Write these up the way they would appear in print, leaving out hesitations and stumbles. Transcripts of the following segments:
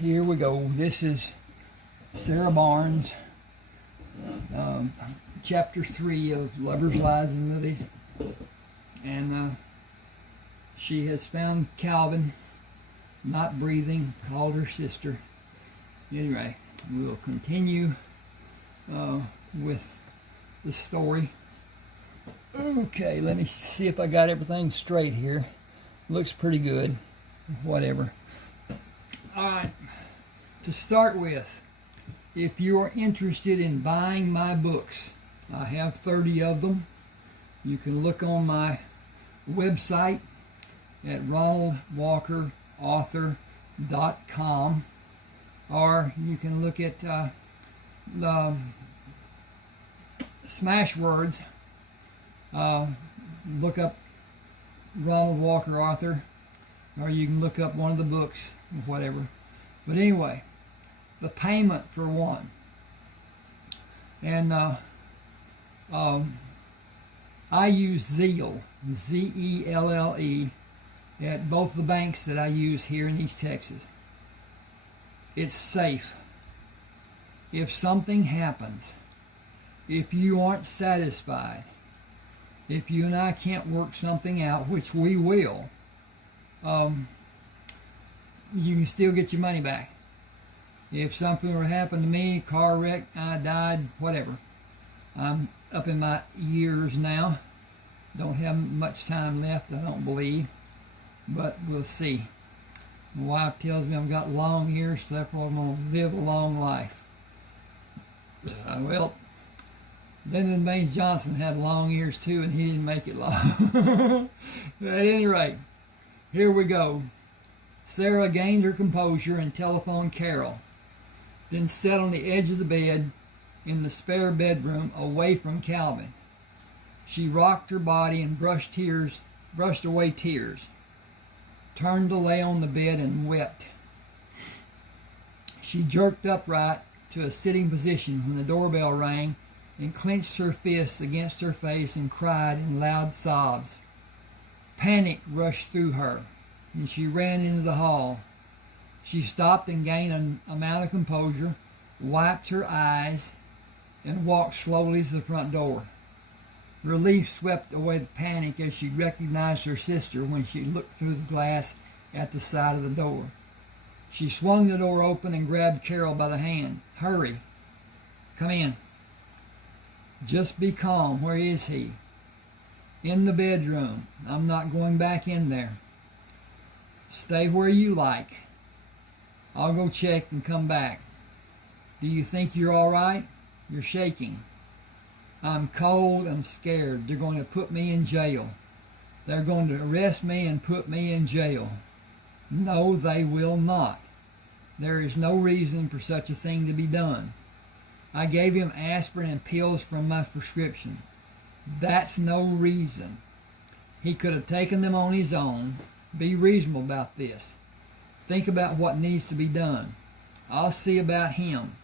Here we go. This is Sarah Barnes, chapter 3 of Lovers Lies and Lilies. And she has found Calvin not breathing, called her sister. Anyway, we'll continue with the story. Okay, let me see if I got everything straight here. Looks pretty good. Whatever. Alright, to start with, if you are interested in buying my books, I have 30 of them. You can look on my website at ronaldwalkerauthor.com, or you can look at the Smashwords. Look up Ronald Walker Author, or you can look up one of the books, whatever. But anyway, the payment for one. And I use Zelle, Z-E-L-L-E, at both the banks that I use here in East Texas. It's safe. If something happens, if you aren't satisfied, if you and I can't work something out, which we will, you can still get your money back. If something were to happen to me, car wreck, I died, whatever. I'm up in my years now. Don't have much time left, I don't believe. But we'll see. My wife tells me I've got long years, so therefore I'm going to live a long life. Well, Lyndon Baines Johnson had long ears too, and he didn't make it long. At any rate, here we go. Sarah gained her composure and telephoned Carol, then sat on the edge of the bed in the spare bedroom away from Calvin. She rocked her body and brushed away tears, turned to lay on the bed and wept. She jerked upright to a sitting position when the doorbell rang and clenched her fists against her face and cried in loud sobs. Panic rushed through her, and she ran into the hall. She stopped and gained an amount of composure, wiped her eyes, and walked slowly to the front door. Relief swept away the panic as she recognized her sister when she looked through the glass at the side of the door. She swung the door open and grabbed Carol by the hand. "Hurry. Come in." "Just be calm. Where is he?" "In the bedroom. I'm not going back in there." "Stay where you like. I'll go check and come back. Do you think you're all right? You're shaking." "I'm cold. I'm scared. They're going to put me in jail. They're going to arrest me and put me in jail." "No, they will not. There is no reason for such a thing to be done. I gave him aspirin and pills from my prescription. That's no reason. He could have taken them on his own. Be reasonable about this. Think about what needs to be done. I'll see about him.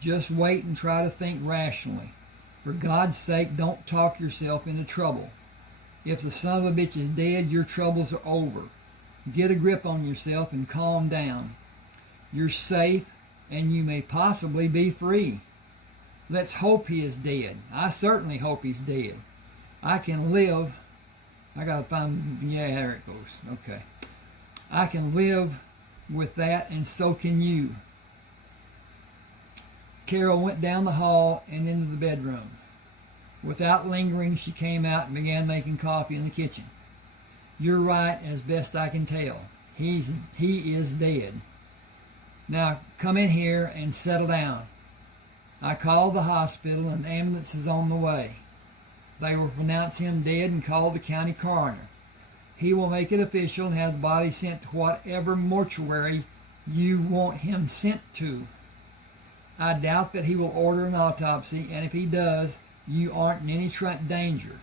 Just wait and try to think rationally. For God's sake, don't talk yourself into trouble. If the son of a bitch is dead, your troubles are over. Get a grip on yourself and calm down. You're safe, and you may possibly be free. Let's hope he is dead. I certainly hope he's dead. I can live. I gotta find, yeah, there it goes. Okay. I can live with that, and so can you. Carol went down the hall and into the bedroom. Without lingering, she came out and began making coffee in the kitchen. "You're right, as best I can tell. He is dead. Now come in here and settle down. I called the hospital and the ambulance is on the way. They will pronounce him dead and call the county coroner. He will make it official and have the body sent to whatever mortuary you want him sent to. I doubt that he will order an autopsy, and if he does, you aren't in any danger.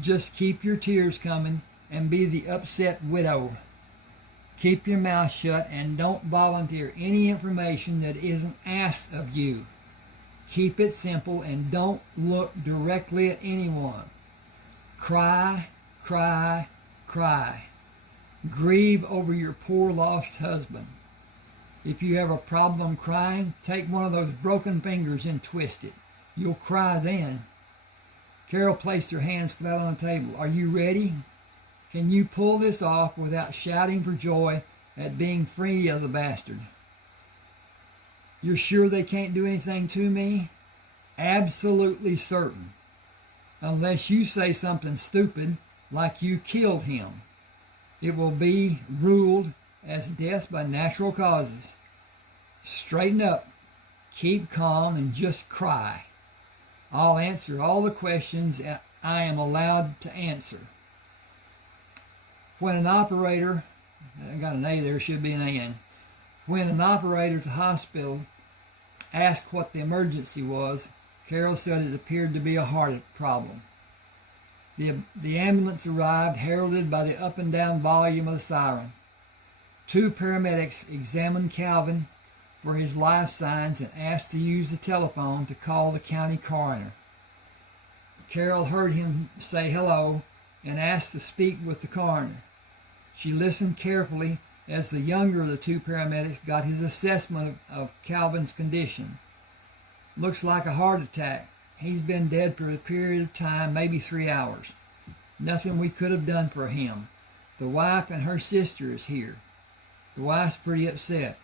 Just keep your tears coming and be the upset widow. Keep your mouth shut and don't volunteer any information that isn't asked of you. Keep it simple and don't look directly at anyone. Cry, Cry. Grieve over your poor lost husband. If you have a problem crying, take one of those broken fingers and twist it. You'll cry then. Carol placed her hands flat on the table. Are you ready? Can you pull this off without shouting for joy at being free of the bastard? You're sure they can't do anything to me? Absolutely certain. Unless you say something stupid like you killed him. It will be ruled as death by natural causes. Straighten up, keep calm, and just cry. I'll answer all the questions I am allowed to answer. When an operator, I got an A there, should be an A-N. When an operator at the hospital asked what the emergency was, Carol said it appeared to be a heart problem. The ambulance arrived, heralded by the up and down volume of the siren. 2 paramedics examined Calvin for his life signs and asked to use the telephone to call the county coroner. Carol heard him say hello and asked to speak with the coroner. She listened carefully as the younger of the 2 paramedics got his assessment of Calvin's condition. Looks like a heart attack. He's been dead for a period of time, maybe 3 hours. Nothing we could have done for him. The wife and her sister is here. The wife's pretty upset.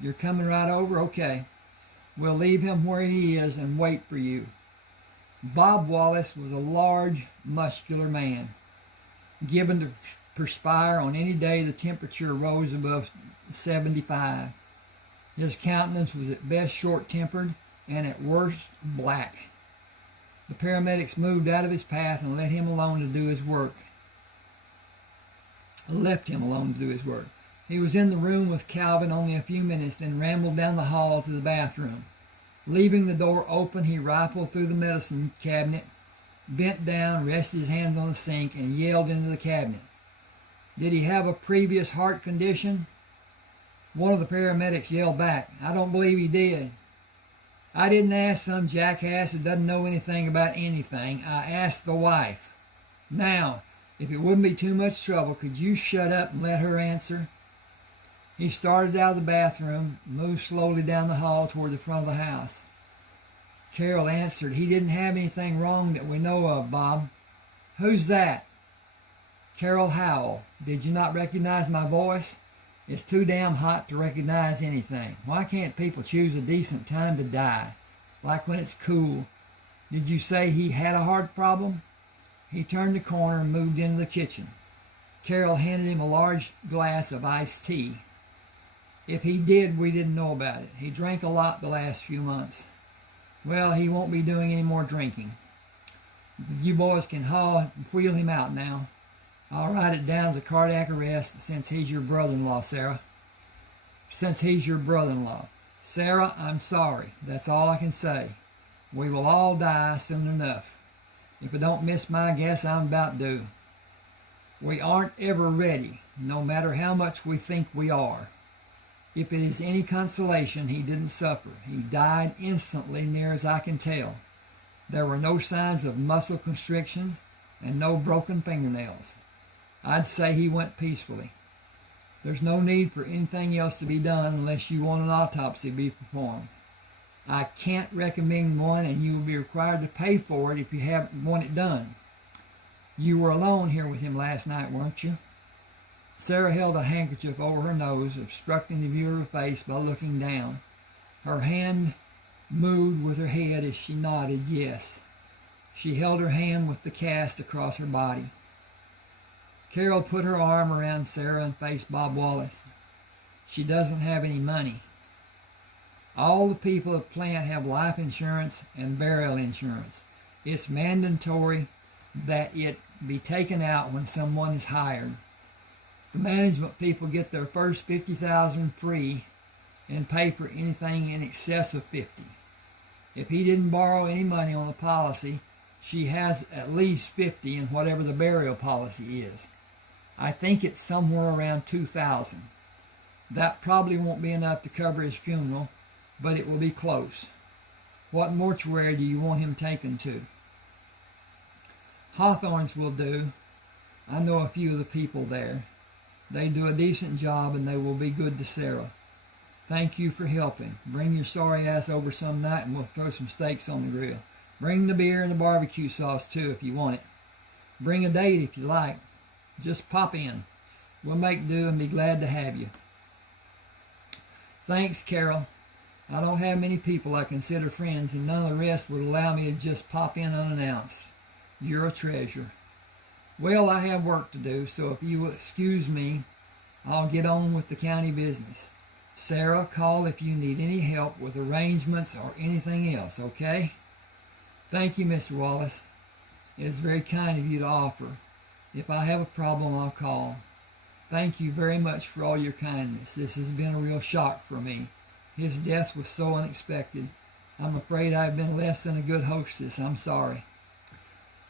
You're coming right over? Okay. We'll leave him where he is and wait for you. Bob Wallace was a large, muscular man, given to perspire on any day the temperature rose above 75. His countenance was at best short-tempered and at worst black. The paramedics moved out of his path and left him alone to do his work. He was in the room with Calvin only a few minutes, then rambled down the hall to the bathroom. Leaving the door open, he rifled through the medicine cabinet, bent down, rested his hands on the sink, and yelled into the cabinet. Did he have a previous heart condition? One of the paramedics yelled back, I don't believe he did. I didn't ask some jackass who doesn't know anything about anything. I asked the wife. Now, if it wouldn't be too much trouble, could you shut up and let her answer? He started out of the bathroom, moved slowly down the hall toward the front of the house. Carol answered, he didn't have anything wrong that we know of, Bob. Who's that? Carol Howell. Did you not recognize my voice? It's too damn hot to recognize anything. Why can't people choose a decent time to die? Like when it's cool. Did you say he had a heart problem? He turned the corner and moved into the kitchen. Carol handed him a large glass of iced tea. If he did, we didn't know about it. He drank a lot the last few months. Well, he won't be doing any more drinking. You boys can wheel him out now. I'll write it down as a cardiac arrest since he's your brother-in-law, Sarah. Sarah, I'm sorry. That's all I can say. We will all die soon enough. If I don't miss my guess, I'm about due. We aren't ever ready, no matter how much we think we are. If it is any consolation, he didn't suffer. He died instantly, near as I can tell. There were no signs of muscle constrictions and no broken fingernails. I'd say he went peacefully. There's no need for anything else to be done unless you want an autopsy to be performed. I can't recommend one, and you will be required to pay for it if you want it done. You were alone here with him last night, weren't you? Sarah held a handkerchief over her nose, obstructing the view of her face by looking down. Her hand moved with her head as she nodded yes. She held her hand with the cast across her body. Carol put her arm around Sarah and faced Bob Wallace. She doesn't have any money. All the people at plant have life insurance and burial insurance. It's mandatory that it be taken out when someone is hired. The management people get their first $50,000 free and pay for anything in excess of $50,000. If he didn't borrow any money on the policy, she has at least $50,000 in whatever the burial policy is. I think it's somewhere around $2,000. That probably won't be enough to cover his funeral, but it will be close. What mortuary do you want him taken to? Hawthorne's will do. I know a few of the people there. They do a decent job and they will be good to Sarah. Thank you for helping. Bring your sorry ass over some night and we'll throw some steaks on the grill. Bring the beer and the barbecue sauce too if you want it. Bring a date if you like. Just pop in. We'll make do and be glad to have you. Thanks, Carol. I don't have many people I consider friends, and none of the rest would allow me to just pop in unannounced. You're a treasure. Well, I have work to do, so if you will excuse me, I'll get on with the county business. Sarah, call if you need any help with arrangements or anything else, okay? Thank you, Mr. Wallace. It is very kind of you to offer. If I have a problem, I'll call. Thank you very much for all your kindness. This has been a real shock for me. His death was so unexpected. I'm afraid I've been less than a good hostess. I'm sorry.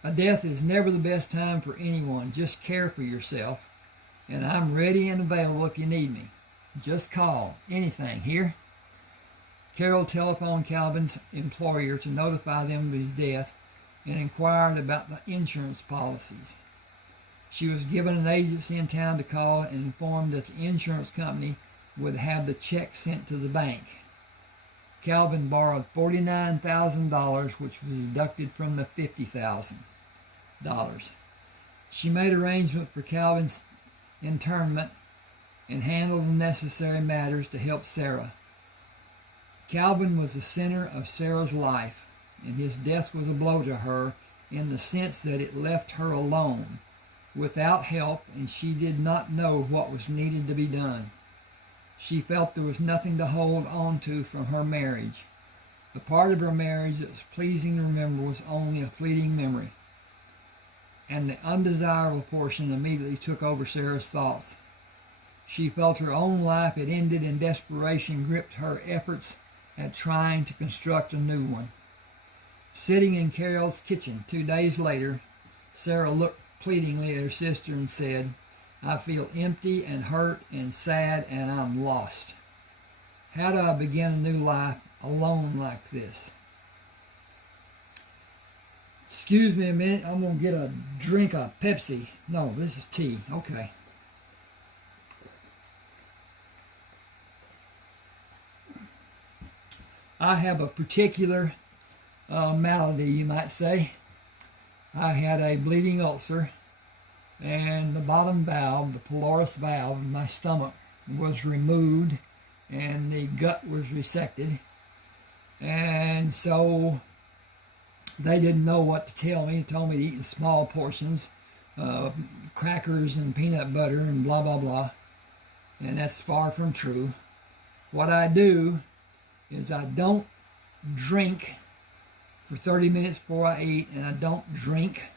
A death is never the best time for anyone. Just care for yourself. And I'm ready and available if you need me. Just call. Anything. Here? Carol telephoned Calvin's employer to notify them of his death and inquired about the insurance policies. She was given an agency in town to call and informed that the insurance company would have the check sent to the bank. Calvin borrowed $49,000, which was deducted from the $50,000. She made arrangements for Calvin's internment and handled the necessary matters to help Sarah. Calvin was the center of Sarah's life, and his death was a blow to her in the sense that it left her alone, without help, and she did not know what was needed to be done. She felt there was nothing to hold on to from her marriage. The part of her marriage that was pleasing to remember was only a fleeting memory, and the undesirable portion immediately took over Sarah's thoughts. She felt her own life had ended, and desperation gripped her efforts at trying to construct a new one. Sitting in Carol's kitchen 2 days later, Sarah looked pleadingly at her sister and said, I feel empty and hurt and sad, and I'm lost. How do I begin a new life alone like this? Excuse me a minute, I'm going to get a drink of Pepsi. No, this is tea. Okay. I have a particular malady, you might say. I had a bleeding ulcer, and the bottom valve, the pylorus valve of my stomach, was removed, and the gut was resected. And so they didn't know what to tell me. They told me to eat in small portions, crackers and peanut butter and blah, blah, blah. And that's far from true. What I do is I don't drink for 30 minutes before I eat, and I don't drink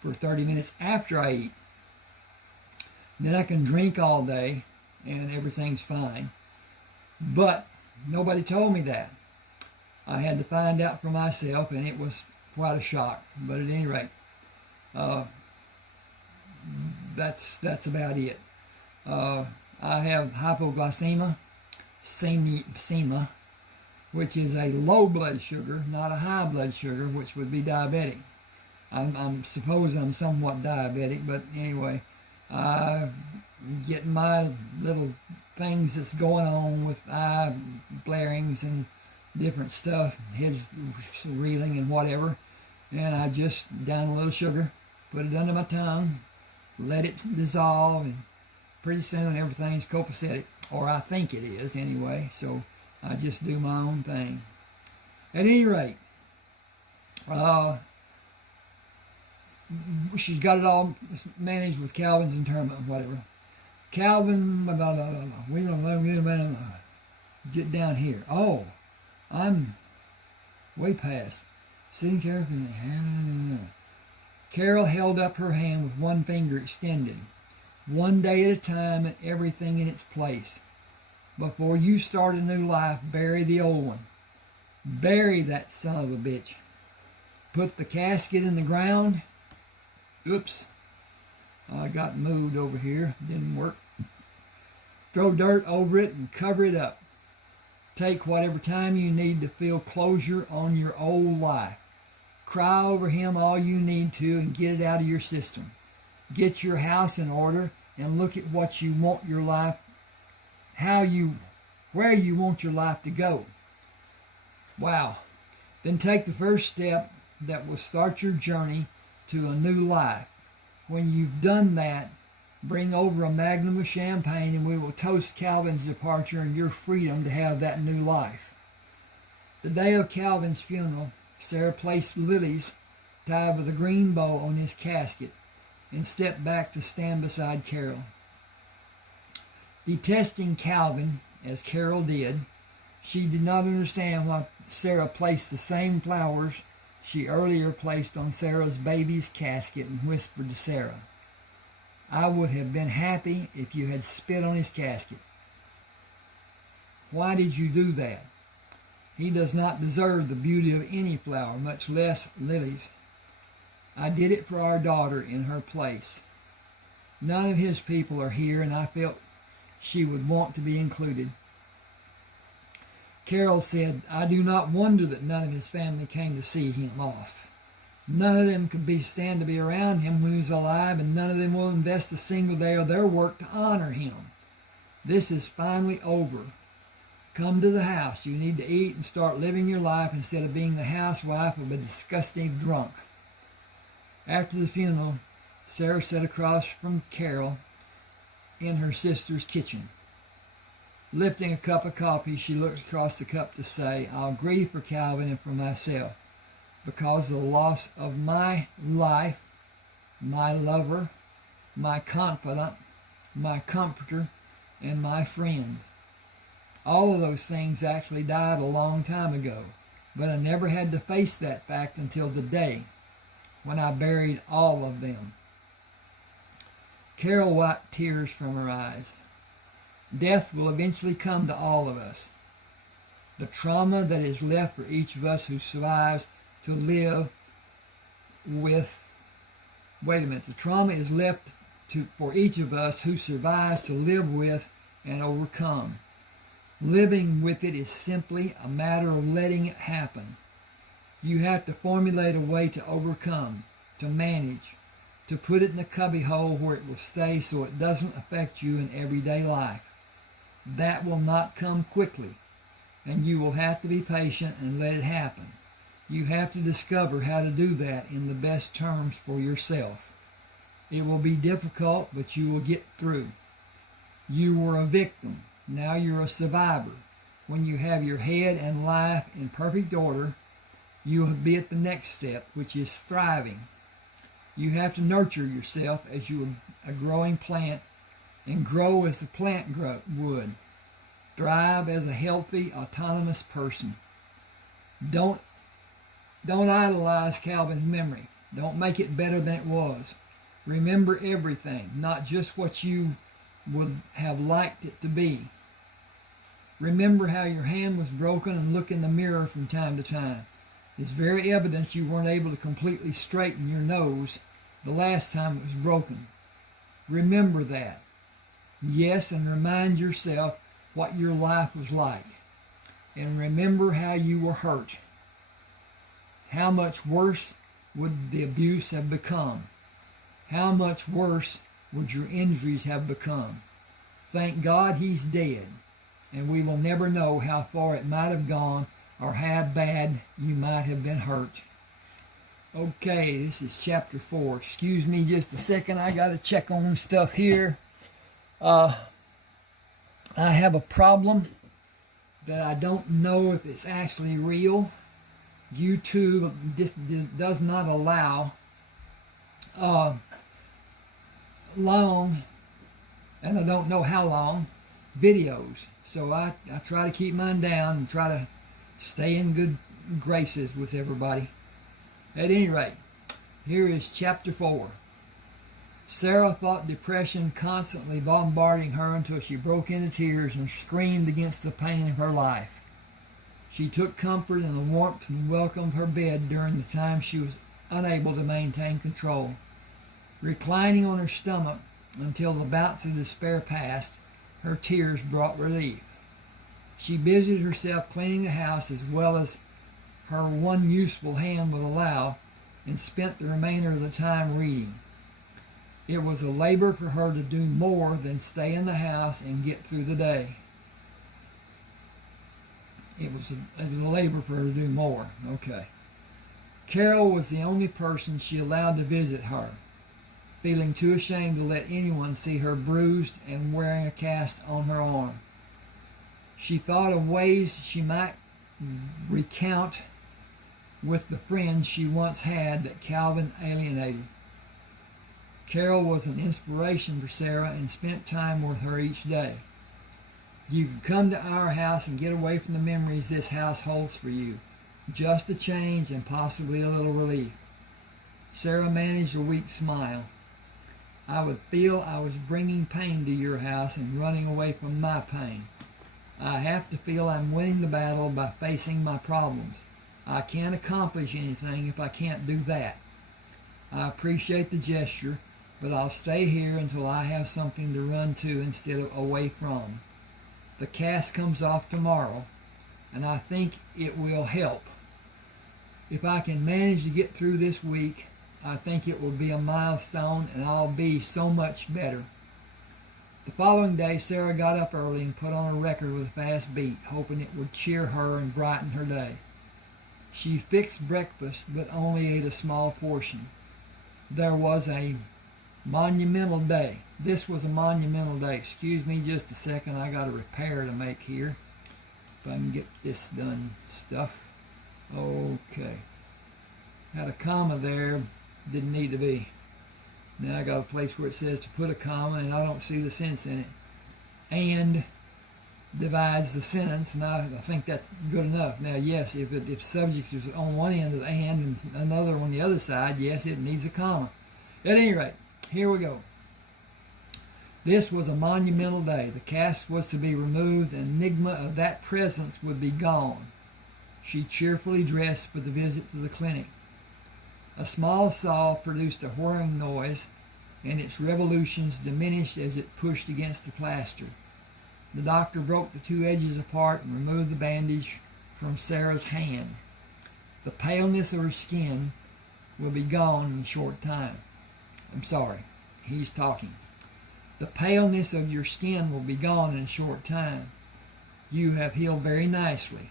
for 30 minutes after I eat. Then I can drink all day and everything's fine. But nobody told me that. I had to find out for myself, and it was quite a shock. But at any rate, that's about it. I have hypoglycemia, SEMA, which is a low blood sugar, not a high blood sugar, which would be diabetic. I suppose I'm somewhat diabetic, but anyway, getting my little things that's going on with eye blarings and different stuff, head reeling and whatever, and I just down a little sugar, put it under my tongue, let it dissolve, and pretty soon everything's copacetic, or I think it is anyway, so I just do my own thing. At any rate, she's got it all managed with Calvin's internment and whatever. Calvin, blah, blah, blah, blah. We're going to get down here. Oh, I'm way past. Sitting carefully. Carol held up her hand with one finger extended. One day at a time and everything in its place. Before you start a new life, bury the old one. Bury that son of a bitch. Put the casket in the ground. Oops. I got moved over here. Didn't work. Throw dirt over it and cover it up. Take whatever time you need to feel closure on your old life. Cry over him all you need to and get it out of your system. Get your house in order and look at what you want your life, how you where you want your life to go. Wow. Then take the first step that will start your journey to a new life. When you've done that, bring over a magnum of champagne and we will toast Calvin's departure and your freedom to have that new life. The day of Calvin's funeral, Sarah placed lilies tied with a green bow on his casket and stepped back to stand beside Carol. Detesting Calvin, as Carol did, she did not understand why Sarah placed the same flowers she earlier placed on Sarah's baby's casket and whispered to Sarah, "I would have been happy if you had spit on his casket. Why did you do that? He does not deserve the beauty of any flower, much less lilies. I did it for our daughter in her place. None of his people are here, and I felt she would want to be included." Carol said, "I do not wonder that none of his family came to see him off. None of them could stand to be around him when he was alive, and none of them will invest a single day of their work to honor him. This is finally over. Come to the house. You need to eat and start living your life instead of being the housewife of a disgusting drunk." After the funeral, Sarah sat across from Carol in her sister's kitchen. Lifting a cup of coffee, she looked across the cup to say, "I'll grieve for Calvin and for myself, because of the loss of my life, my lover, my confidant, my comforter, and my friend. All of those things actually died a long time ago, but I never had to face that fact until today, when I buried all of them." Carol wiped tears from her eyes. Death will eventually come to all of us. The trauma that is left for each of us who survives to live with... The trauma is left for each of us who survives to live with and overcome. Living with it is simply a matter of letting it happen. You have to formulate a way to overcome, to manage, to put it in the cubbyhole where it will stay so it doesn't affect you in everyday life. That will not come quickly, and you will have to be patient and let it happen. You have to discover how to do that in the best terms for yourself. It will be difficult, but you will get through. You were a victim. Now you're a survivor. When you have your head and life in perfect order, you will be at the next step, which is thriving. You have to nurture yourself as you are a growing plant and grow as the plant would. Thrive as a healthy, autonomous person. Don't idolize Calvin's memory. Don't make it better than it was. Remember everything, not just what you would have liked it to be. Remember how your hand was broken and look in the mirror from time to time. It's very evident you weren't able to completely straighten your nose the last time it was broken. Remember that. Yes, and remind yourself what your life was like. And remember how you were hurt. How much worse would the abuse have become? How much worse would your injuries have become? Thank God he's dead, and we will never know how far it might have gone or how bad you might have been hurt. Okay, this is chapter 4. Excuse me just a second. I got to check on stuff here. I have a problem that I don't know if it's actually real. YouTube does not allow long, and I don't know how long, videos. So I try to keep mine down and try to stay in good graces with everybody. At any rate, here is chapter 4. Sarah fought depression constantly bombarding her until she broke into tears and screamed against the pain of her life. She took comfort in the warmth and welcome of her bed during the time she was unable to maintain control. Reclining on her stomach until the bouts of despair passed, her tears brought relief. She busied herself cleaning the house as well as her one useful hand would allow, and spent the remainder of the time reading. It was a labor for her to do more than stay in the house and get through the day. it was a labor for her to do more. Okay. Carol was the only person she allowed to visit her, feeling too ashamed to let anyone see her bruised and wearing a cast on her arm. She thought of ways she might recount with the friends she once had that Calvin alienated. Carol was an inspiration for Sarah and spent time with her each day. You could come to our house and get away from the memories this house holds for you. Just a change and possibly a little relief. Sarah managed a weak smile. I would feel I was bringing pain to your house and running away from my pain. I have to feel I'm winning the battle by facing my problems. I can't accomplish anything if I can't do that. I appreciate the gesture, but I'll stay here until I have something to run to instead of away from. The cast comes off tomorrow, and I think it will help. If I can manage to get through this week, I think it will be a milestone and I'll be so much better. The following day, Sarah got up early and put on a record with a fast beat, hoping it would cheer her and brighten her day. She fixed breakfast, but only ate a small portion. There was a monumental day. This was a monumental day. Excuse me just a second. I got a repair to make here. If I can get this done stuff. Okay. Had a comma there. Didn't need to be. Now I got a place where it says to put a comma and I don't see the sense in it. And divides the sentence, and I think that's good enough. Now, yes, if subjects is on one end of the and another on the other side, yes, it needs a comma. At any rate, here we go. This was a monumental day. The cast was to be removed, and enigma of that presence would be gone. She cheerfully dressed for the visit to the clinic. A small saw produced a whirring noise, and its revolutions diminished as it pushed against the plaster. The doctor broke the two edges apart and removed the bandage from Sarah's hand. The paleness of her skin will be gone in a short time. I'm sorry, he's talking. The paleness of your skin will be gone in a short time. You have healed very nicely.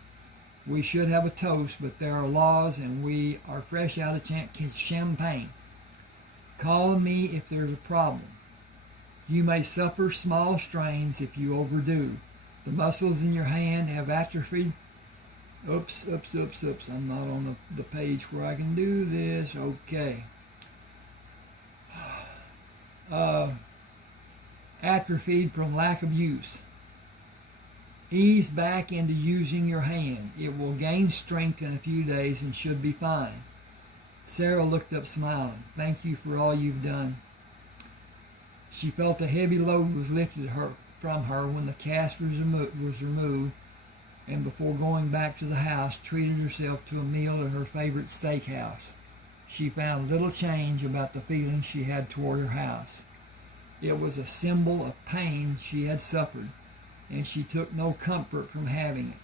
We should have a toast, but there are laws and we are fresh out of champagne. Call me if there's a problem. You may suffer small strains if you overdo. The muscles in your hand have atrophied. Oops. I'm not on the page where I can do this. Okay. Atrophied from lack of use. Ease back into using your hand. It will gain strength in a few days and should be fine. Sarah looked up smiling. Thank you for all you've done. She felt a heavy load was lifted from her when the cast was removed, and before going back to the house, treated herself to a meal at her favorite steakhouse. She found little change about the feelings she had toward her house. It was a symbol of pain she had suffered, and she took no comfort from having it.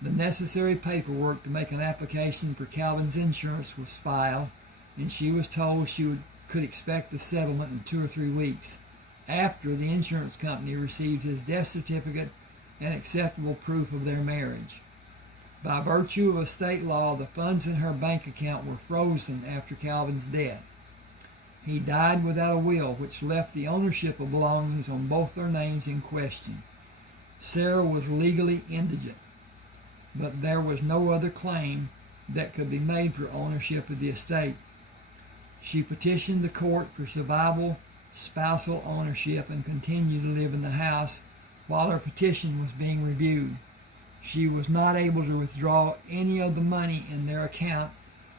The necessary paperwork to make an application for Calvin's insurance was filed, and she was told she could expect the settlement in 2 or 3 weeks after the insurance company received his death certificate and acceptable proof of their marriage. By virtue of a state law, the funds in her bank account were frozen after Calvin's death. He died without a will, which left the ownership of belongings on both their names in question. Sarah was legally indigent, but there was no other claim that could be made for ownership of the estate. She petitioned the court for survival, spousal ownership, and continued to live in the house while her petition was being reviewed. She was not able to withdraw any of the money in their account,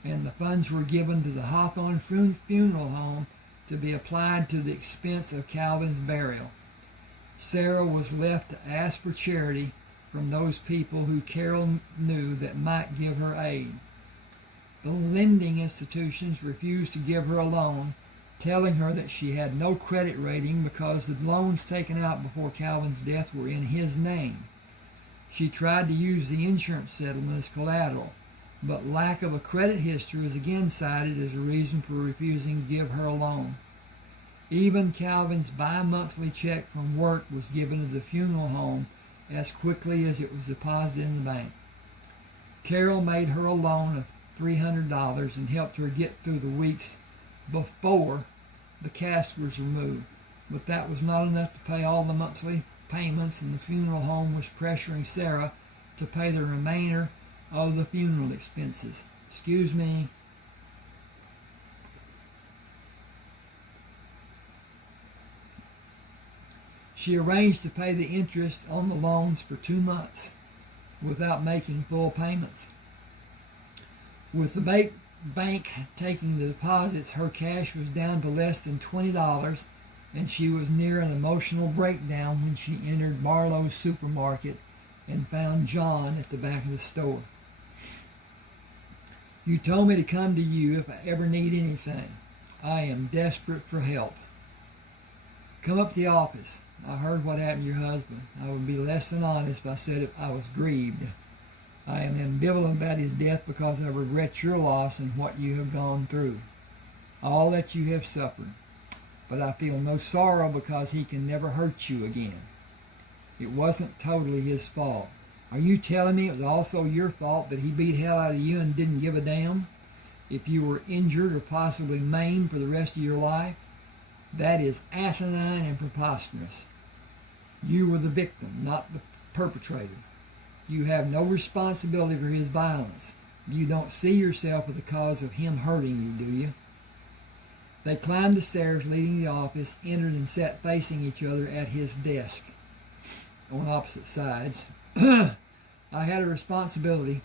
and the funds were given to the Hawthorne Funeral Home to be applied to the expense of Calvin's burial. Sarah was left to ask for charity from those people who Carol knew that might give her aid. The lending institutions refused to give her a loan, telling her that she had no credit rating because the loans taken out before Calvin's death were in his name. She tried to use the insurance settlement as collateral, but lack of a credit history was again cited as a reason for refusing to give her a loan. Even Calvin's bi-monthly check from work was given to the funeral home as quickly as it was deposited in the bank. Carol made her a loan of $300 and helped her get through the weeks before the cast was removed. But that was not enough to pay all the monthly payments, and the funeral home was pressuring Sarah to pay the remainder of the funeral expenses. Excuse me. She arranged to pay the interest on the loans for 2 months without making full payments. With the bank taking the deposits, her cash was down to less than $20, and she was near an emotional breakdown when she entered Barlow's supermarket and found John at the back of the store. You told me to come to you if I ever need anything. I am desperate for help. Come up to the office. I heard what happened to your husband. I would be less than honest if I said I was grieved. I am ambivalent about his death because I regret your loss and what you have gone through, all that you have suffered. But I feel no sorrow because he can never hurt you again. It wasn't totally his fault. Are you telling me it was also your fault that he beat hell out of you and didn't give a damn if you were injured or possibly maimed for the rest of your life? That is asinine and preposterous. You were the victim, not the perpetrator. You have no responsibility for his violence. You don't see yourself as the cause of him hurting you, do you? They climbed the stairs leading to the office, entered and sat facing each other at his desk on opposite sides. I had a responsibility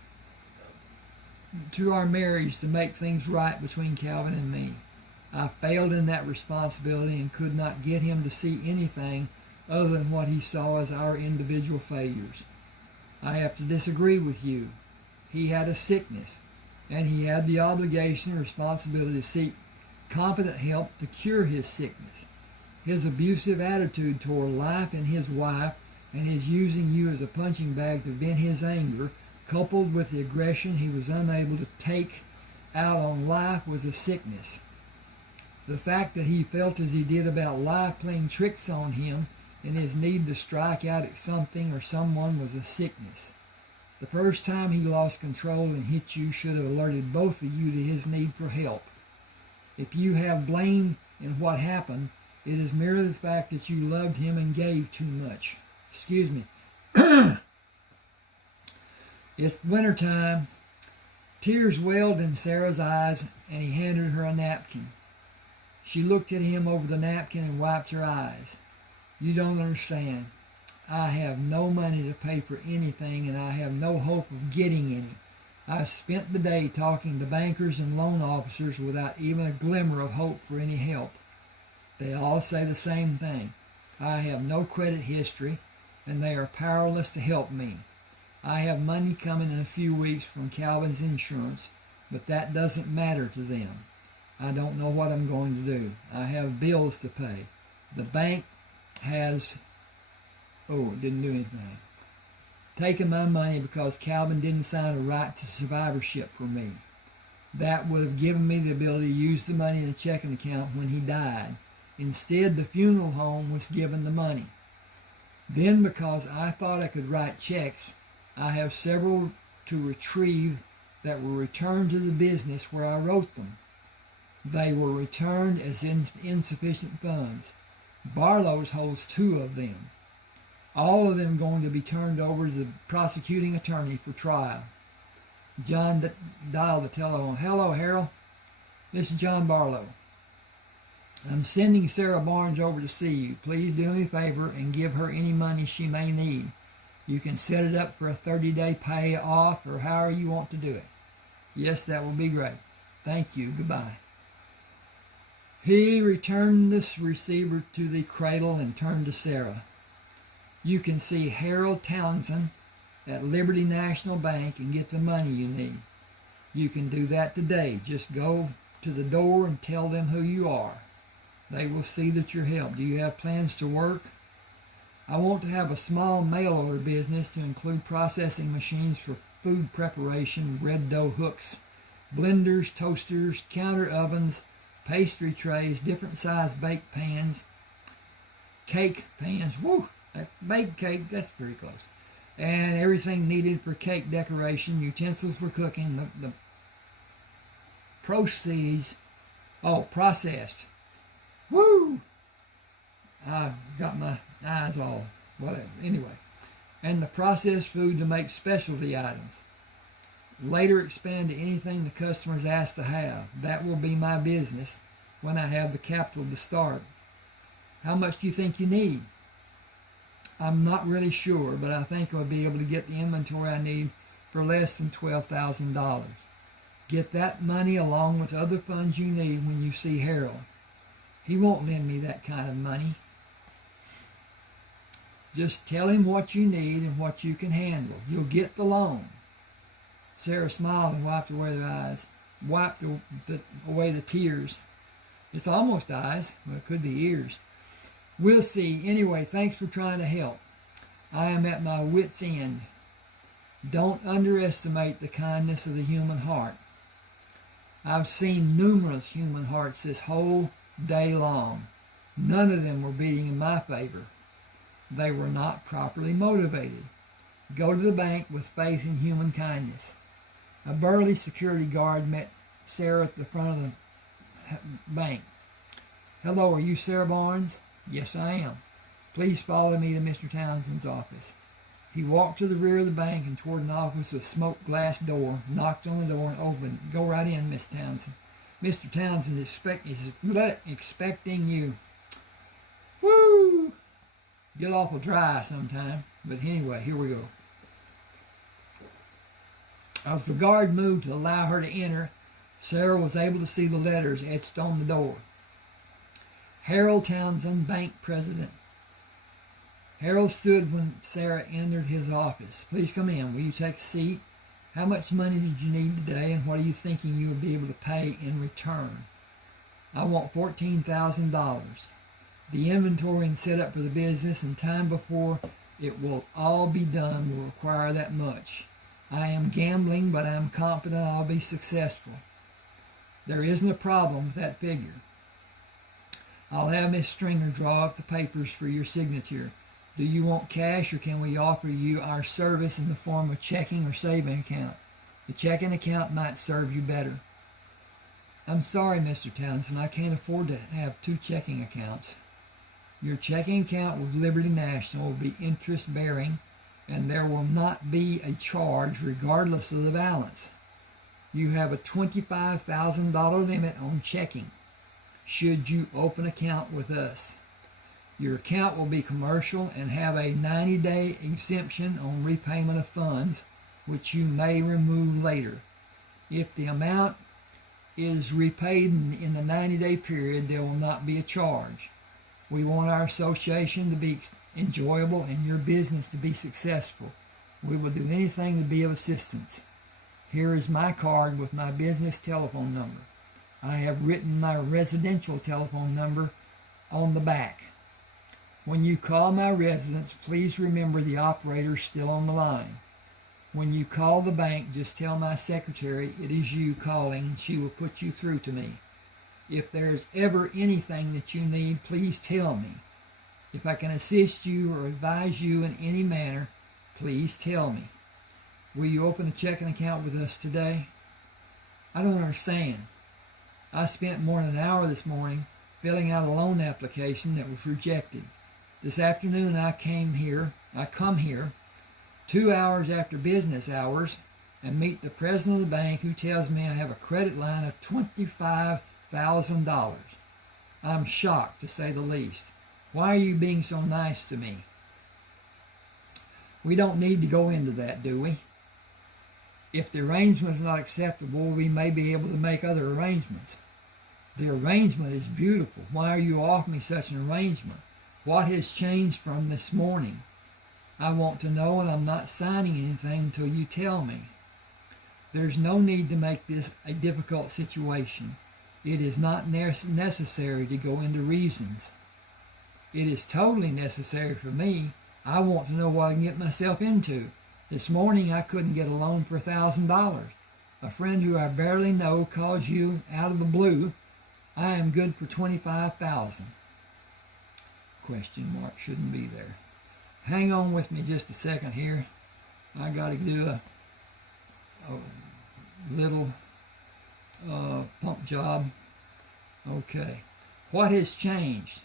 to our marriage to make things right between Calvin and me. I failed in that responsibility and could not get him to see anything other than what he saw as our individual failures. I have to disagree with you. He had a sickness, and he had the obligation and responsibility to seek competent help to cure his sickness. His abusive attitude toward life and his wife, and his using you as a punching bag to vent his anger, coupled with the aggression he was unable to take out on life, was a sickness. The fact that he felt as he did about life playing tricks on him and his need to strike out at something or someone was a sickness. The first time he lost control and hit you should have alerted both of you to his need for help. If you have blame in what happened, it is merely the fact that you loved him and gave too much. Excuse me. It's wintertime. Tears welled in Sarah's eyes, and he handed her a napkin. She looked at him over the napkin and wiped her eyes. You don't understand. I have no money to pay for anything, and I have no hope of getting any. I've spent the day talking to bankers and loan officers without even a glimmer of hope for any help. They all say the same thing. I have no credit history, and they are powerless to help me. I have money coming in a few weeks from Calvin's insurance, but that doesn't matter to them. I don't know what I'm going to do. I have bills to pay. The bank has, it didn't do anything, taken my money because Calvin didn't sign a right to survivorship for me. That would have given me the ability to use the money in the checking account when he died. Instead, the funeral home was given the money. Then, because I thought I could write checks, I have several to retrieve that were returned to the business where I wrote them. They were returned as insufficient funds. Barlow's holds 2 of them. All of them going to be turned over to the prosecuting attorney for trial. John dialed the telephone. Hello, Harold. This is John Barlow. I'm sending Sarah Barnes over to see you. Please do me a favor and give her any money she may need. You can set it up for a 30-day pay off or however you want to do it. Yes, that will be great. Thank you. Goodbye. He returned this receiver to the cradle and turned to Sarah. You can see Harold Townsend at Liberty National Bank and get the money you need. You can do that today. Just go to the door and tell them who you are. They will see that you're helped. Do you have plans to work? I want to have a small mail order business to include processing machines for food preparation, red dough hooks, blenders, toasters, counter ovens, pastry trays, different size baked pans, cake pans. Woo! That baked cake, that's very close. and everything needed for cake decoration, utensils for cooking. The proceeds, processed. Woo! I got my eyes all, whatever. Anyway, and the processed food to make specialty items. Later expand to anything the customers ask to have. That will be my business when I have the capital to start. How much do you think you need? I'm not really sure, but I think I'll be able to get the inventory I need for less than $12,000. Get that money along with other funds you need when you see Harold. He won't lend me that kind of money. Just tell him what you need and what you can handle. You'll get the loan. Sarah smiled and wiped away the tears. It's almost eyes, but it could be ears. We'll see. Anyway, thanks for trying to help. I am at my wit's end. Don't underestimate the kindness of the human heart. I've seen numerous human hearts this whole day long. None of them were beating in my favor. They were not properly motivated. Go to the bank with faith in human kindness. A burly security guard met Sarah at the front of the bank. Hello, are you Sarah Barnes? Yes, I am. Please follow me to Mr. Townsend's office. He walked to the rear of the bank and toward an office with a smoked glass door, knocked on the door and opened. Go right in, Miss Townsend. Mr. Townsend is expecting you. Woo! Get awful dry sometime. But anyway, here we go. As the guard moved to allow her to enter, Sarah was able to see the letters etched on the door. Harold Townsend, bank president. Harold stood when Sarah entered his office. Please come in. Will you take a seat? How much money did you need today, and what are you thinking you will be able to pay in return? I want $14,000. The inventory and setup for the business and time before it will all be done will require that much. I am gambling, but I am confident I'll be successful. There isn't a problem with that figure. I'll have Miss Stringer draw up the papers for your signature. Do you want cash, or can we offer you our service in the form of checking or saving account? The checking account might serve you better. I'm sorry, Mr. Townsend, I can't afford to have two checking accounts. Your checking account with Liberty National will be interest-bearing, and there will not be a charge regardless of the balance. You have a $25,000 limit on checking should you open an account with us. Your account will be commercial and have a 90-day exemption on repayment of funds, which you may remove later. If the amount is repaid in the 90-day period, there will not be a charge. We want our association to be enjoyable and your business to be successful. We will do anything to be of assistance. Here is my card with my business telephone number. I have written my residential telephone number on the back. When you call my residence, please remember the operator is still on the line. When you call the bank, just tell my secretary it is you calling and she will put you through to me. If there's ever anything that you need, please tell me. If I can assist you or advise you in any manner, please tell me. Will you open a checking account with us today? I don't understand. I spent more than an hour this morning filling out a loan application that was rejected. This afternoon I come here 2 hours after business hours and meet the president of the bank who tells me I have a credit line of $25,000. I'm shocked, to say the least. Why are you being so nice to me? We don't need to go into that, do we? If the arrangement is not acceptable, we may be able to make other arrangements. The arrangement is beautiful. Why are you offering me such an arrangement? What has changed from this morning? I want to know, and I'm not signing anything until you tell me. There's no need to make this a difficult situation. It is not necessary to go into reasons. It is totally necessary for me. I want to know what I can get myself into. This morning I couldn't get a loan for $1,000. A friend who I barely know calls you out of the blue. I am good for $25,000. Question mark shouldn't be there. Hang on with me just a second here. I got to do a little pump job. Okay. What has changed?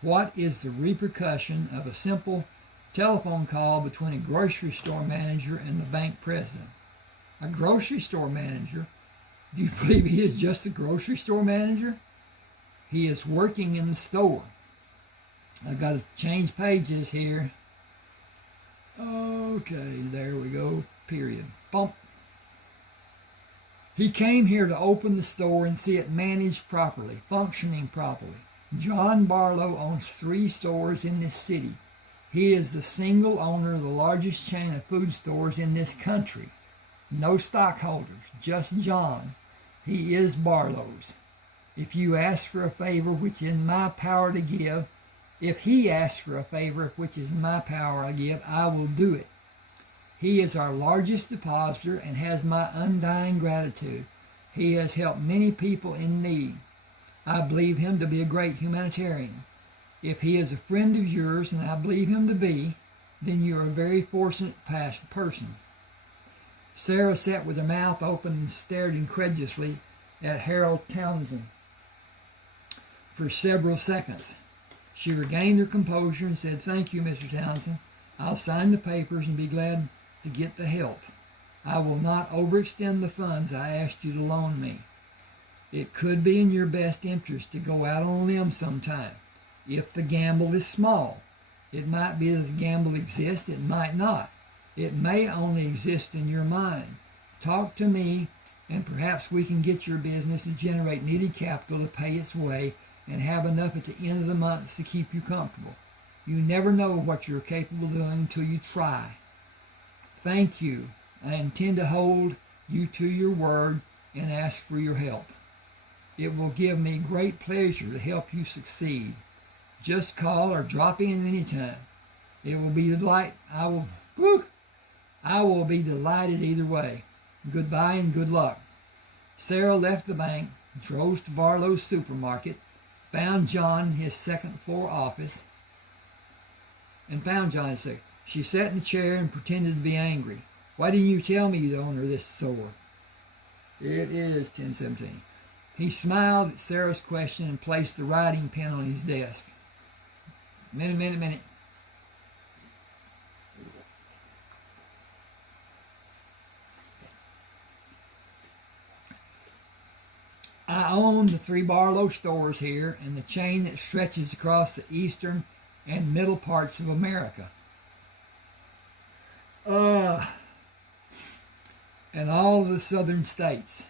What is the repercussion of a simple telephone call between a grocery store manager and the bank president? A grocery store manager? Do you believe he is just a grocery store manager? He is working in the store. I've got to change pages here. Okay, there we go. Period. Bump. He came here to open the store and see it managed properly, functioning properly. John Barlow owns 3 stores in this city. He is the single owner of the largest chain of food stores in this country. No stockholders, just John. He is Barlow's. If you ask for a favor which is in my power to give, if he asks for a favor which is in my power to give, I will do it. He is our largest depositor and has my undying gratitude. He has helped many people in need. I believe him to be a great humanitarian. If he is a friend of yours, and I believe him to be, then you are a very fortunate person. Sarah sat with her mouth open and stared incredulously at Harold Townsend for several seconds. She regained her composure and said, "Thank you, Mr. Townsend. I'll sign the papers and be glad to get the help. I will not overextend the funds I asked you to loan me. It could be in your best interest to go out on a limb sometime. If the gamble is small, it might be that the gamble exists, it might not. It may only exist in your mind. Talk to me, and perhaps we can get your business to generate needed capital to pay its way and have enough at the end of the month to keep you comfortable. You never know what you're capable of doing until you try. Thank you. I intend to hold you to your word and ask for your help. It will give me great pleasure to help you succeed. Just call or drop in anytime. It will be I will be delighted either way. Goodbye and good luck." Sarah left the bank, drove to Barlow's supermarket, found John in his second-floor office, She sat in the chair and pretended to be angry. "Why didn't you tell me you'd owner this store?" It is 10:17. He smiled at Sarah's question and placed the writing pen on his desk. Minute. I own the 3 Barlow stores here and the chain that stretches across the eastern and middle parts of America. And all of the southern states.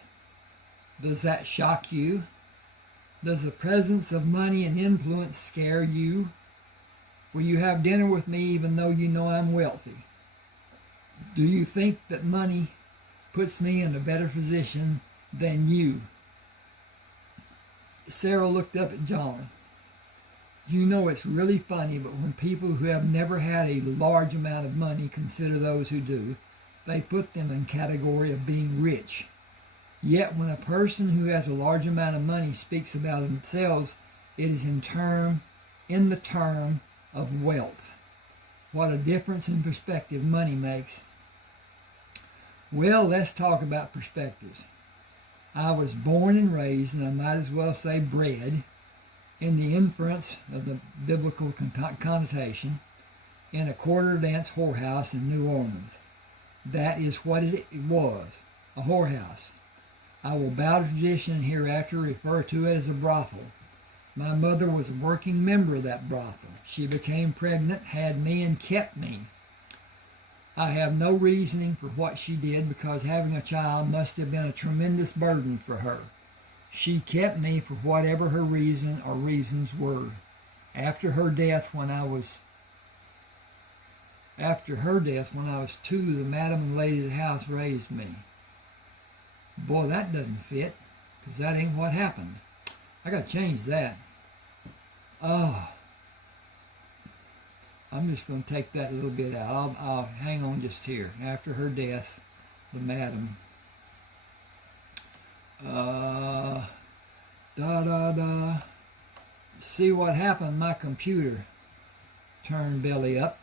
Does that shock you? Does the presence of money and influence scare you? Will you have dinner with me even though you know I'm wealthy? Do you think that money puts me in a better position than you? Sarah looked up at John. "You know, it's really funny, but when people who have never had a large amount of money consider those who do, they put them in the category of being rich. Yet when a person who has a large amount of money speaks about themselves, it is in the term of wealth. What a difference in perspective money makes." Well, let's talk about perspectives. I was born and raised, and I might as well say bred, in the inference of the biblical connotation, in a quarter-dance whorehouse in New Orleans. That is what it was, a whorehouse. I will bow to tradition and hereafter refer to it as a brothel. My mother was a working member of that brothel. She became pregnant, had me, and kept me. I have no reasoning for what she did because having a child must have been a tremendous burden for her. She kept me for whatever her reason or reasons were. After her death when I was 2, the madam and lady of the house raised me. Boy, that doesn't fit, because that ain't what happened. I got to change that. Oh, I'm just going to take that a little bit out. I'll hang on just here. After her death, the madam. See what happened? My computer turned belly up.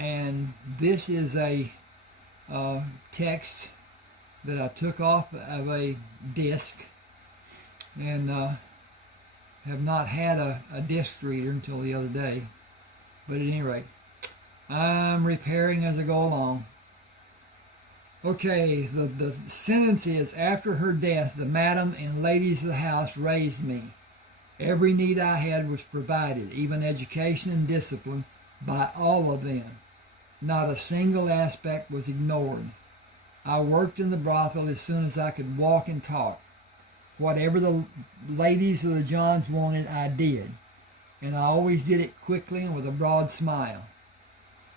And this is a text that I took off of a disc, and have not had a disc reader until the other day. But at any rate, I'm repairing as I go along. Okay, the sentence is, after her death, the madam and ladies of the house raised me. Every need I had was provided, even education and discipline, by all of them. Not a single aspect was ignored. I worked in the brothel as soon as I could walk and talk. Whatever the ladies of the Johns wanted, I did. And I always did it quickly and with a broad smile.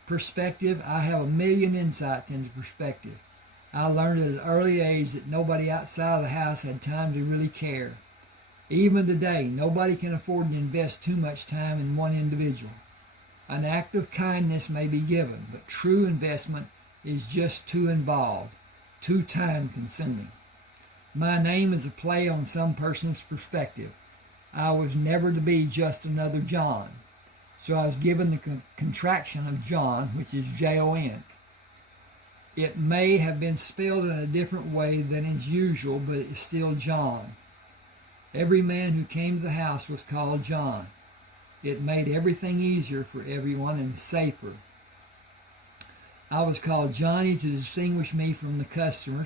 Perspective, I have a million insights into perspective. I learned at an early age that nobody outside of the house had time to really care. Even today, nobody can afford to invest too much time in one individual. An act of kindness may be given, but true investment is just too involved, too time-consuming. My name is a play on some person's perspective. I was never to be just another John, so I was given the contraction of John, which is Jon. It may have been spelled in a different way than is usual, but it's still John. Every man who came to the house was called John. It made everything easier for everyone and safer. I was called Johnny to distinguish me from a customer.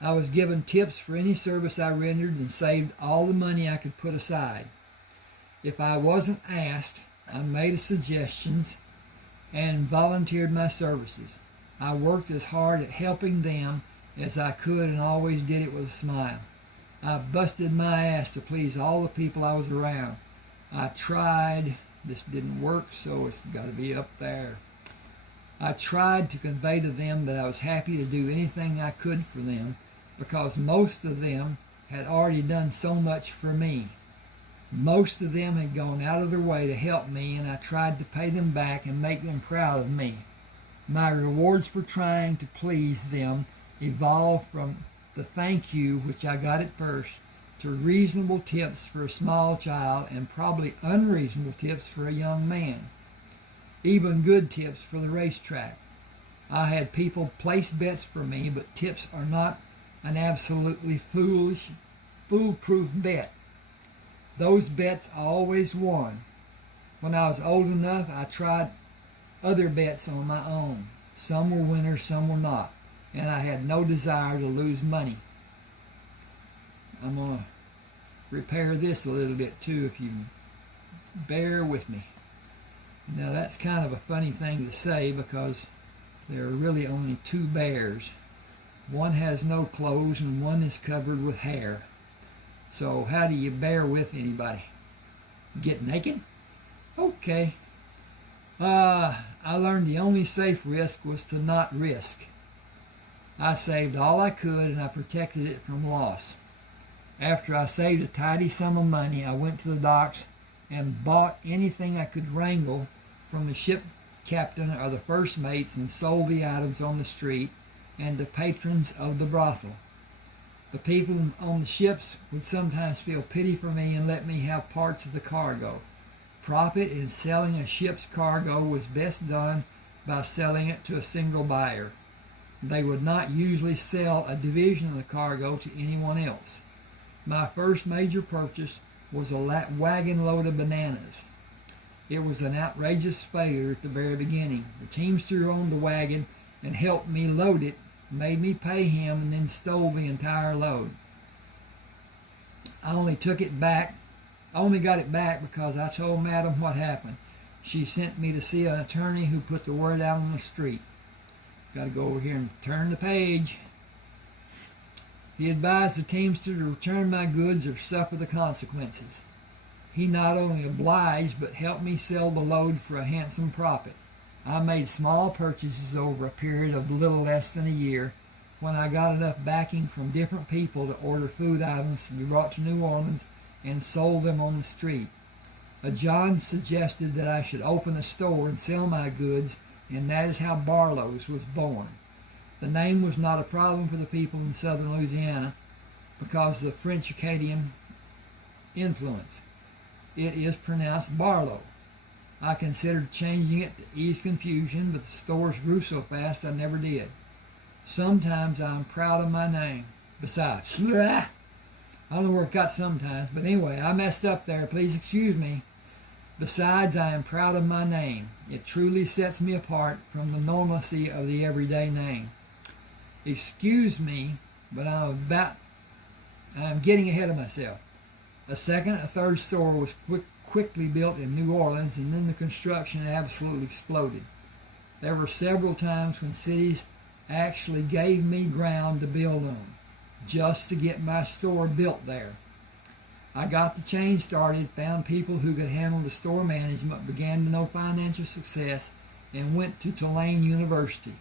I was given tips for any service I rendered and saved all the money I could put aside. If I wasn't asked, I made suggestions and volunteered my services. I worked as hard at helping them as I could and always did it with a smile. I busted my ass to please all the people I was around. I tried. This didn't work, so it's got to be up there. I tried to convey to them that I was happy to do anything I could for them because most of them had already done so much for me. Most of them had gone out of their way to help me, and I tried to pay them back and make them proud of me. My rewards for trying to please them evolved from the thank you, which I got at first, to reasonable tips for a small child and probably unreasonable tips for a young man. Even good tips for the racetrack. I had people place bets for me, but tips are not an absolutely foolproof bet. Those bets always won. When I was old enough, I tried other bets on my own. Some were winners, some were not, and I had no desire to lose money. I'm going to repair this a little bit too, if you bear with me. Now that's kind of a funny thing to say because there are really only two bears. One has no clothes and one is covered with hair. So how do you bear with anybody? Get naked? Okay. I learned the only safe risk was to not risk. I saved all I could and I protected it from loss. After I saved a tidy sum of money, I went to the docks and bought anything I could wrangle from the ship captain or the first mates and sold the items on the street and to patrons of the brothel. The people on the ships would sometimes feel pity for me and let me have parts of the cargo. Profit in selling a ship's cargo was best done by selling it to a single buyer. They would not usually sell a division of the cargo to anyone else. My first major purchase was a wagon load of bananas. It was an outrageous failure at the very beginning. The teamster who owned the wagon and helped me load it made me pay him and then stole the entire load. I only got it back because I told Madam what happened. She sent me to see an attorney who put the word out on the street. Got to go over here and turn the page. He advised the teamster to return my goods or suffer the consequences. He not only obliged but helped me sell the load for a handsome profit. I made small purchases over a period of little less than a year when I got enough backing from different people to order food items to be brought to New Orleans and sold them on the street. A John suggested that I should open a store and sell my goods, and that is how Barlow's was born. The name was not a problem for the people in southern Louisiana because of the French-Acadian influence. It is pronounced Barlow. I considered changing it to ease confusion, but the stores grew so fast I never did. Sometimes I'm proud of my name. Besides, I don't know where it got sometimes, but anyway, I messed up there. Please excuse me. Besides, I am proud of my name. It truly sets me apart from the normalcy of the everyday name. Excuse me, but I'm getting ahead of myself. A third store was quickly built in New Orleans, and then the construction absolutely exploded. There were several times when cities actually gave me ground to build on, just to get my store built there. I got the chain started, found people who could handle the store management, began to know financial success, and went to Tulane University.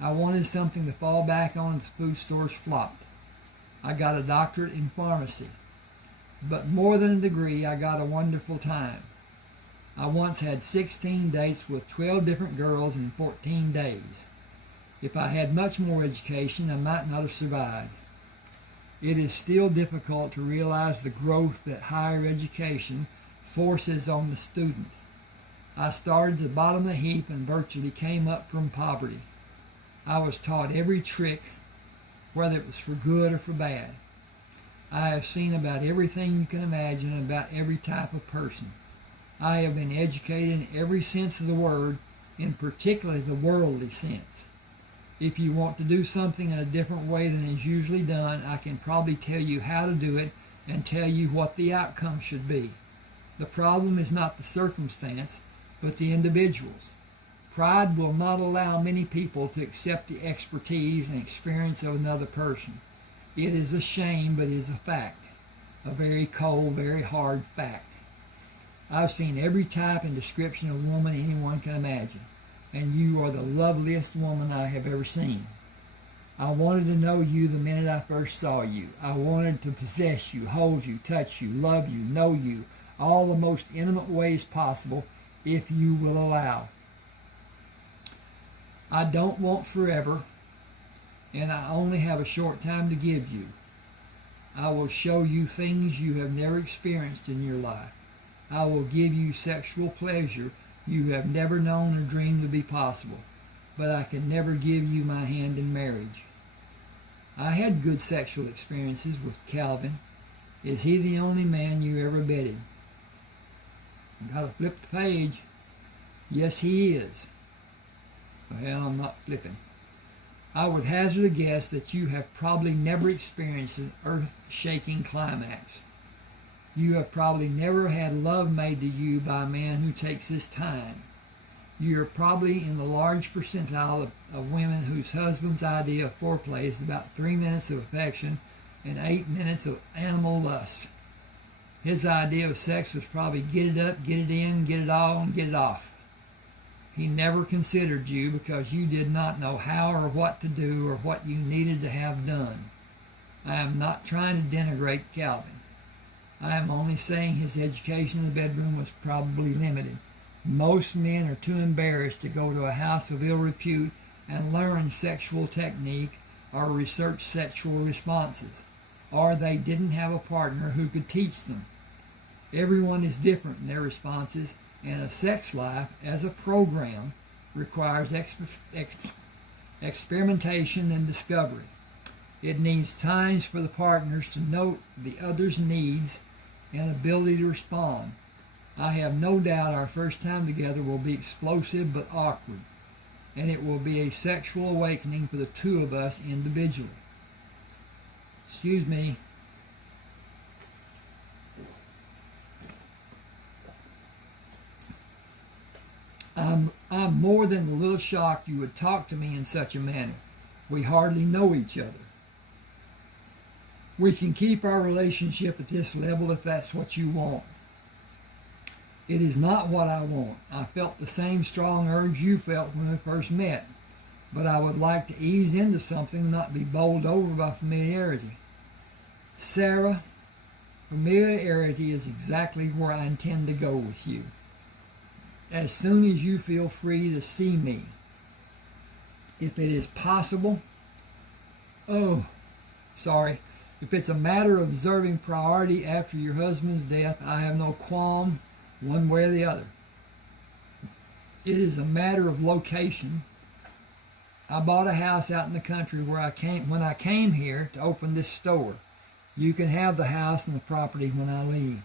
I wanted something to fall back on as food stores flopped. I got a doctorate in pharmacy. But more than a degree, I got a wonderful time. I once had 16 dates with 12 different girls in 14 days. If I had much more education, I might not have survived. It is still difficult to realize the growth that higher education forces on the student. I started at the bottom of the heap and virtually came up from poverty. I was taught every trick, whether it was for good or for bad. I have seen about everything you can imagine and about every type of person. I have been educated in every sense of the word, in particularly the worldly sense. If you want to do something in a different way than is usually done, I can probably tell you how to do it and tell you what the outcome should be. The problem is not the circumstance, but the individuals. Pride will not allow many people to accept the expertise and experience of another person. It is a shame, but it is a fact. A very cold, very hard fact. I've seen every type and description of woman anyone can imagine, and you are the loveliest woman I have ever seen. I wanted to know you the minute I first saw you. I wanted to possess you, hold you, touch you, love you, know you, all the most intimate ways possible, if you will allow. I don't want forever, and I only have a short time to give you. I will show you things you have never experienced in your life. I will give you sexual pleasure you have never known or dreamed to be possible, but I can never give you my hand in marriage. I had good sexual experiences with Calvin. Is he the only man you ever bedded? Gotta flip the page. Yes, he is. Well, I'm not flipping. I would hazard a guess that you have probably never experienced an earth-shaking climax. You have probably never had love made to you by a man who takes his time. You are probably in the large percentile of women whose husband's idea of foreplay is about 3 minutes of affection and 8 minutes of animal lust. His idea of sex was probably get it up, get it in, get it all, and get it off. He never considered you because you did not know how or what to do or what you needed to have done. I am not trying to denigrate Calvin. I am only saying his education in the bedroom was probably limited. Most men are too embarrassed to go to a house of ill repute and learn sexual technique or research sexual responses, or they didn't have a partner who could teach them. Everyone is different in their responses, and a sex life as a program requires experimentation and discovery. It needs times for the partners to know the other's needs and ability to respond. I have no doubt our first time together will be explosive but awkward, and it will be a sexual awakening for the two of us individually. Excuse me. I'm more than a little shocked you would talk to me in such a manner. We hardly know each other. We can keep our relationship at this level if that's what you want. It is not what I want. I felt the same strong urge you felt when we first met, but I would like to ease into something and not be bowled over by familiarity. Sarah, familiarity is exactly where I intend to go with you. As soon as you feel free to see me, if it is possible, if it's a matter of observing priority after your husband's death, I have no qualm one way or the other. It is a matter of location. I bought a house out in the country when I came here to open this store. You can have the house and the property when I leave.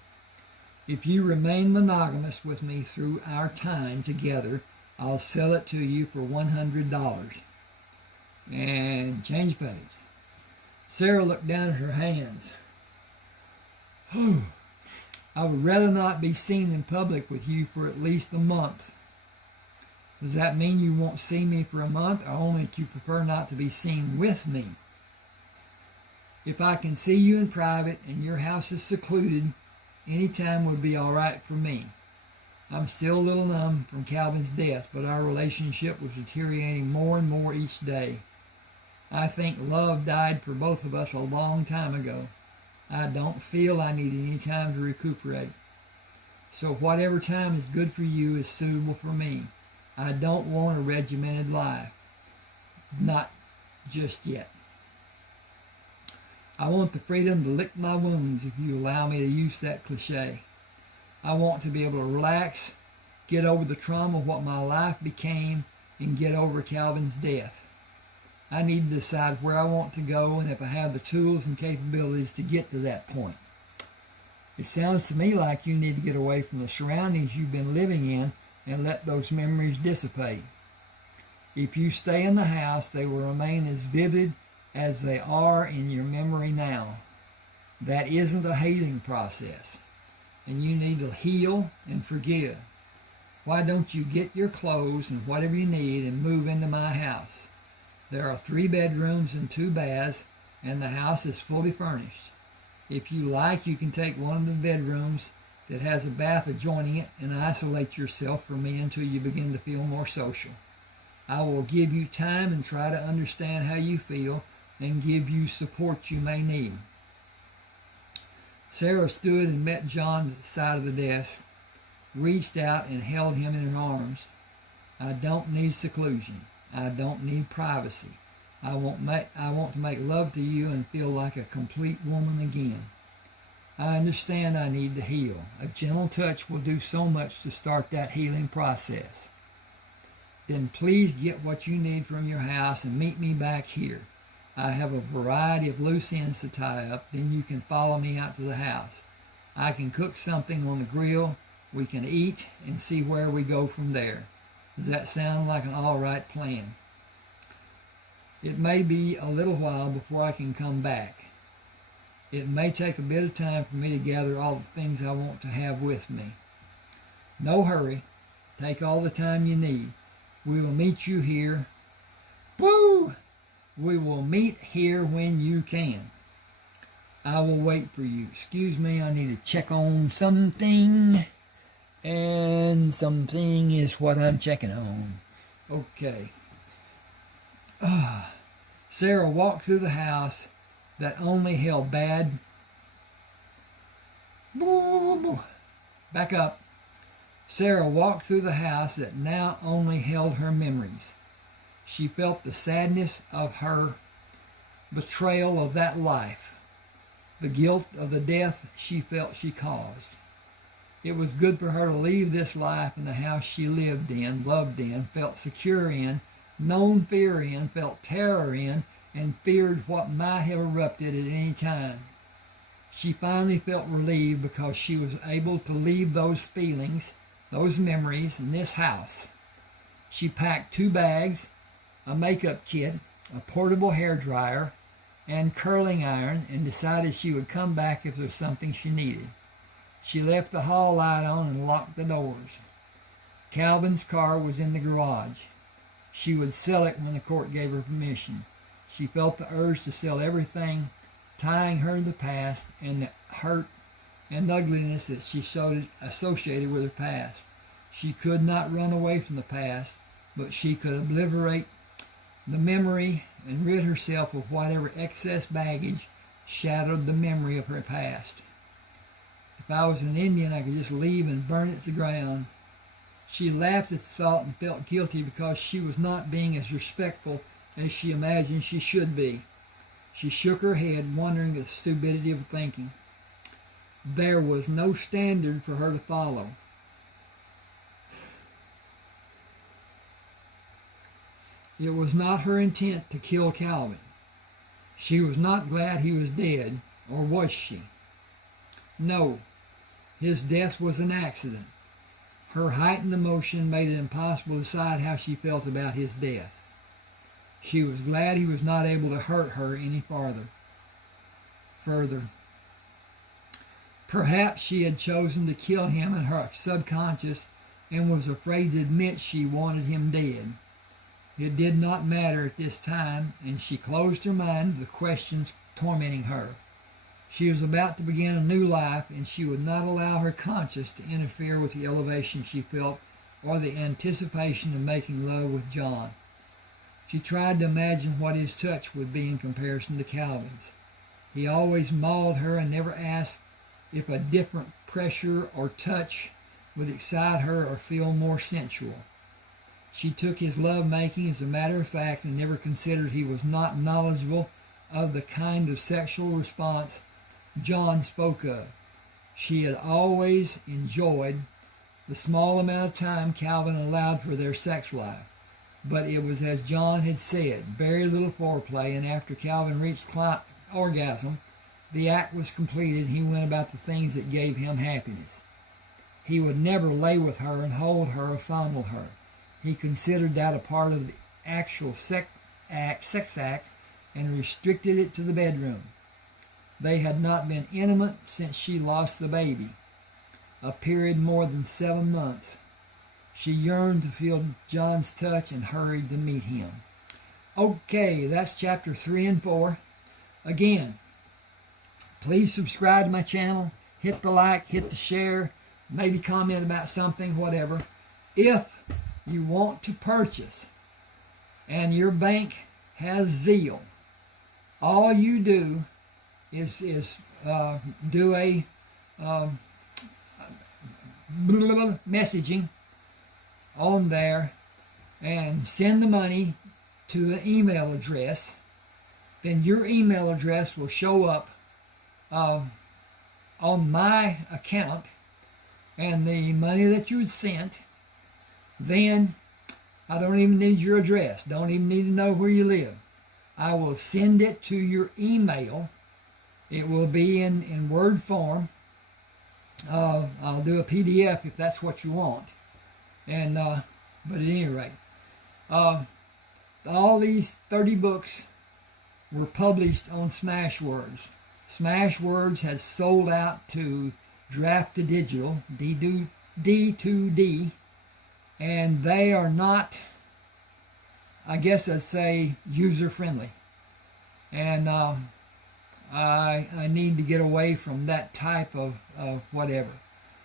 If you remain monogamous with me through our time together, I'll sell it to you for $100. And change page. Sarah looked down at her hands. I would rather not be seen in public with you for at least a month. Does that mean you won't see me for a month, or only that you prefer not to be seen with me? If I can see you in private and your house is secluded, any time would be all right for me. I'm still a little numb from Calvin's death, but our relationship was deteriorating more and more each day. I think love died for both of us a long time ago. I don't feel I need any time to recuperate. So whatever time is good for you is suitable for me. I don't want a regimented life. Not just yet. I want the freedom to lick my wounds, if you allow me to use that cliche. I want to be able to relax, get over the trauma of what my life became, and get over Calvin's death. I need to decide where I want to go and if I have the tools and capabilities to get to that point. It sounds to me like you need to get away from the surroundings you've been living in and let those memories dissipate. If you stay in the house, they will remain as vivid as they are in your memory now. That isn't a healing process, and you need to heal and forgive. Why don't you get your clothes and whatever you need and move into my house? There are 3 bedrooms and 2 baths, and the house is fully furnished. If you like, you can take one of the bedrooms that has a bath adjoining it and isolate yourself from me until you begin to feel more social. I will give you time and try to understand how you feel and give you support you may need. Sarah stood and met John at the side of the desk, reached out and held him in her arms. I don't need seclusion. I don't need privacy. I want to make love to you and feel like a complete woman again. I understand I need to heal. A gentle touch will do so much to start that healing process. Then please get what you need from your house and meet me back here. I have a variety of loose ends to tie up, then you can follow me out to the house. I can cook something on the grill, we can eat, and see where we go from there. Does that sound like an all right plan? It may be a little while before I can come back. It may take a bit of time for me to gather all the things I want to have with me. No hurry. Take all the time you need. We will meet you here. Woo! We will meet here when you can. I will wait for you. Excuse me, I need to check on something. And something is what I'm checking on. Okay. Sarah walked through the house that only held bad... Back up. Sarah walked through the house that now only held her memories. She felt the sadness of her betrayal of that life, the guilt of the death she felt she caused. It was good for her to leave this life in the house she lived in, loved in, felt secure in, known fear in, felt terror in, and feared what might have erupted at any time. She finally felt relieved because she was able to leave those feelings, those memories, in this house. She packed 2 bags, a makeup kit, a portable hair dryer, and curling iron, and decided she would come back if there was something she needed. She left the hall light on and locked the doors. Calvin's car was in the garage. She would sell it when the court gave her permission. She felt the urge to sell everything, tying her to the past and the hurt and ugliness that she associated with her past. She could not run away from the past, but she could obliterate the memory and rid herself of whatever excess baggage shadowed the memory of her past. If I was an Indian, I could just leave and burn it to the ground. She laughed at the thought and felt guilty because she was not being as respectful as she imagined she should be. She shook her head, wondering at the stupidity of thinking. There was no standard for her to follow. It was not her intent to kill Calvin. She was not glad he was dead, or was she? No, his death was an accident. Her heightened emotion made it impossible to decide how she felt about his death. She was glad he was not able to hurt her any further. Perhaps she had chosen to kill him in her subconscious and was afraid to admit she wanted him dead. It did not matter at this time, and she closed her mind to the questions tormenting her. She was about to begin a new life, and she would not allow her conscience to interfere with the elevation she felt or the anticipation of making love with John. She tried to imagine what his touch would be in comparison to Calvin's. He always mauled her and never asked if a different pressure or touch would excite her or feel more sensual. She took his love-making as a matter of fact and never considered he was not knowledgeable of the kind of sexual response John spoke of. She had always enjoyed the small amount of time Calvin allowed for their sex life, but it was as John had said, very little foreplay, and after Calvin reached orgasm, the act was completed. He went about the things that gave him happiness. He would never lay with her and hold her or fondle her. He considered that a part of the actual sex act and restricted it to the bedroom. They had not been intimate since she lost the baby, a period more than 7 months. She yearned to feel John's touch and hurried to meet him. Okay, that's chapter 3 and 4. Again, please subscribe to my channel, hit the like, hit the share, maybe comment about something, whatever. If you want to purchase and your bank has Zeal, all you do is do a messaging on there and send the money to an email address. Then your email address will show up on my account, and the money that you had sent, then I don't even need your address, don't even need to know where you live. I will send it to your email. It will be in Word form. I'll do a PDF if that's what you want. And but at any rate, all these 30 books were published on Smashwords. Smashwords had sold out to Draft to Digital, D2D, and they are not, I guess I'd say, user-friendly. And I need to get away from that type of whatever.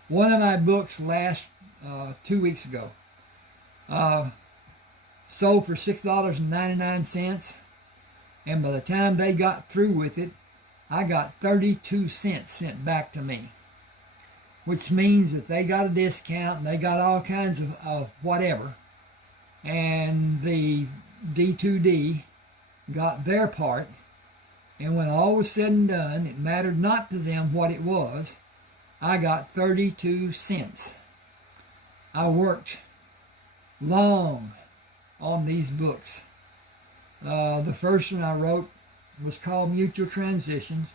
One of my books last 2 weeks ago sold for $6.99, and by the time they got through with it, I got 32 cents sent back to me, which means that they got a discount and they got all kinds of whatever, and the D2D got their part. And when all was said and done, it mattered not to them what it was. I got 32 cents. I worked long on these books. The first one I wrote was called Mutual Transitions,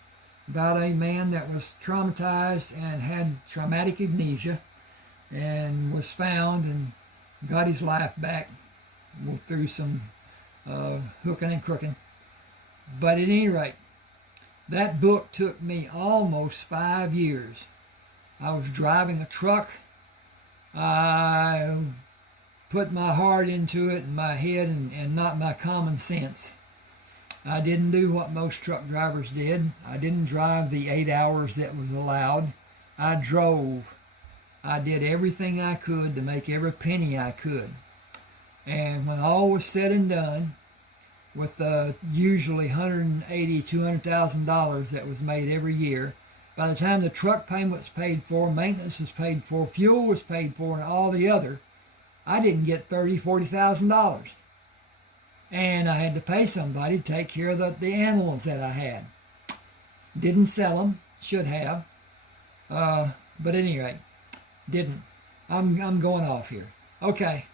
about a man that was traumatized and had traumatic amnesia and was found and got his life back through some hooking and crooking. But at any rate, that book took me almost 5 years. I was driving a truck. I put my heart into it and my head and not my common sense. I didn't do what most truck drivers did. I didn't drive the 8 hours that was allowed. I drove. I did everything I could to make every penny I could. And when all was said and done, with the usually $180,000, $200,000 that was made every year, by the time the truck payment was paid for, maintenance was paid for, fuel was paid for, and all the other, I didn't get $30,000, $40,000. And I had to pay somebody to take care of the animals that I had. Didn't sell them, should have. But at any rate, didn't. I'm going off here. Okay.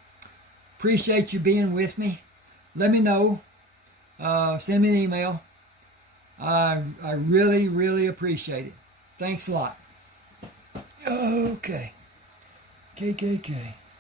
Appreciate you being with me. let me know. Send me an email. I really, really appreciate it. Thanks a lot. Okay. KKK.